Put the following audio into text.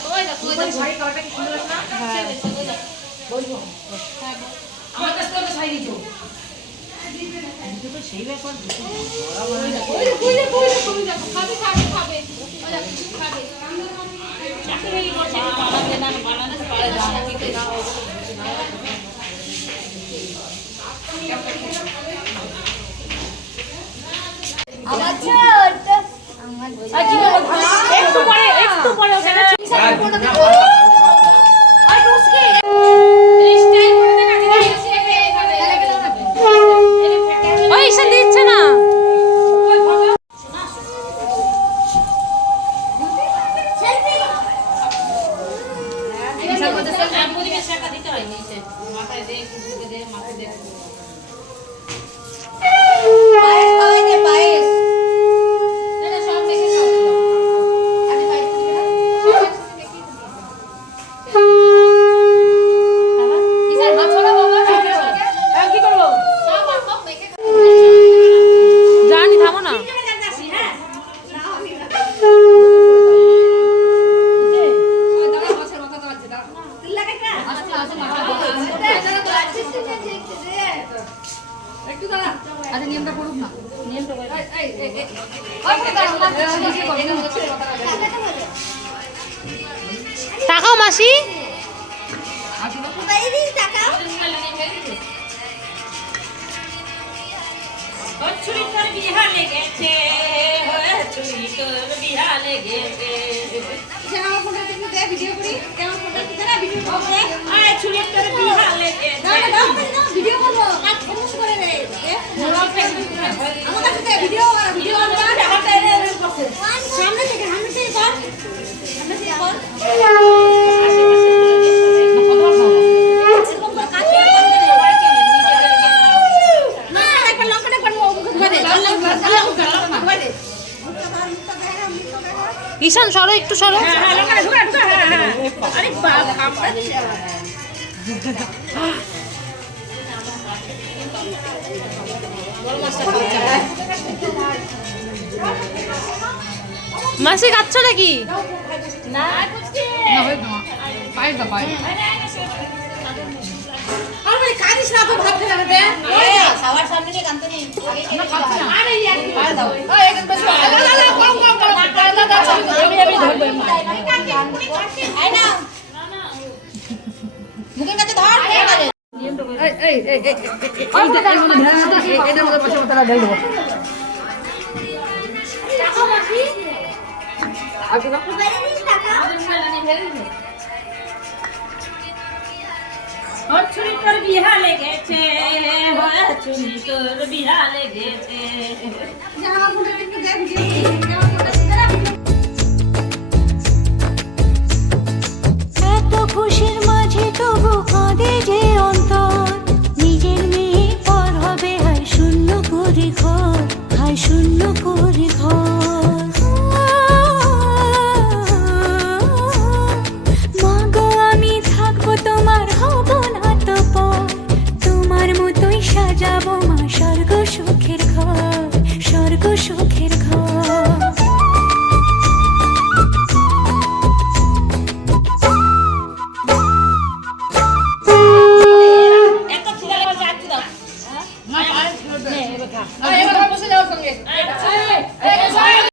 শাড়ি কালারটা কি সুন্দর না? হ্যাঁ বলবো আমার কাছে তো শাড়ি নিছো দুটো তো সেই ব্যাপার দুটো খাবে খাবে খাবে ওই দেখো খাবে চাকরি করছে বানাতে না বানাতে পারে না আমার ছোট আমার একটু পরে ওখানে ওই রুসকে স্টাইল করে দে না ওই সে দিচ্ছে না সেলফি পরিবেশটা দিতে হয় নিচে মাথায় দে কুকুরকে দে মাথায় দে পায়েস খাওয়াই দে পায়েস না সব দেখে খাও আরে পায়েস দিবে না কিসের হাত ছড়া বাবা কি করব সব সব দেখে জানি থামো না আচ্ছা নিয়মটা করুক না নিয়মটা করে তাকাও মাসি বাইরে তাকাও ছুরি তোর বিহালে গেছে ছুরি তোর বিহালে গেছে আমার ফোনটা একটু দে ভিডিও করি কেমন ফোনটা দিতে না ভিডিও করব আয় ছুরি তোর বিহালে গেছে দাও দাও ভিডিও করব কাট ফোকাস করে রে আমার কাছে দে ভিডিও করা ভিডিও করব সামনে থেকে কর সামনে থেকে কর না একবার লঙ্কাটা করব ধরে দে ঈশান সরো একটু সরো আরে বাপ কামড়া মাসি খাচ্ছ নাকি না পাই পাই আরে কাজিস না তো ভাবতে লাগবে সবার সামনে থেকে কানতে নেই আরে ইয়ার দাও এই একদম বসো কম আমি ধরবো আই না মুখের কাছে ধর এইটার মধ্যে পাশে তারা ঢেল দেবো ছুরি তোর বিহালে গেছে ছুরি তোর বিহালে গেছে আমার ফোনটা একটু দে ভিডিও